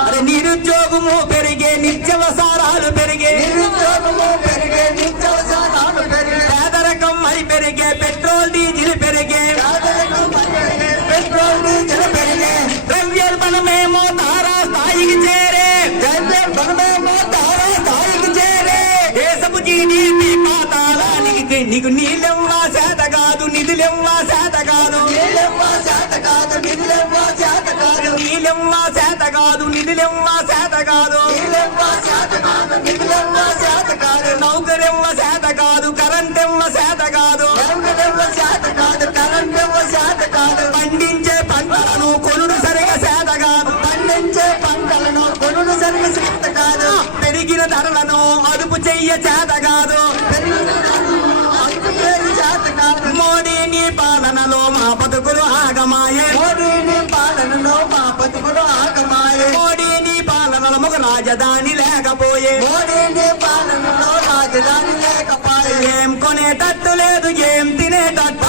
అరే నిరుద్యోగము పెరిగే నిత్యవసరాలు పెరిగే పేదరికం మరి పెరిగే పెట్రోల్ డీజిల్ పెరిగే ద్రవ్యోల్బణమేమో తారా స్థాయికి చేరే దేశపు జీడీపీ పాతాళానికి నీకు నీళ్ళెవ్వా శాత కాదు నిధులెవ్వా శాత కాదు నీళ్ళెవ్వా శాత కాదు నిధులెవ్వా శాత కాదు నౌకరెవ్వ శాత కాదు కరెంటెవ్వ శాత కాదు పండించే పంటలను కొనుడు సరిగా శాత కాదు పెరిగిన ధరలను అదుపు చెయ్య చేత కాదు మోడీ నీ పాలనలో మా బతుకులు ఆగమాయే మోడీ నీ పాలనలో ఒక రాజధాని లేకపోయే ఏం కొనేటట్టు లేదు ఏం తినేటట్టు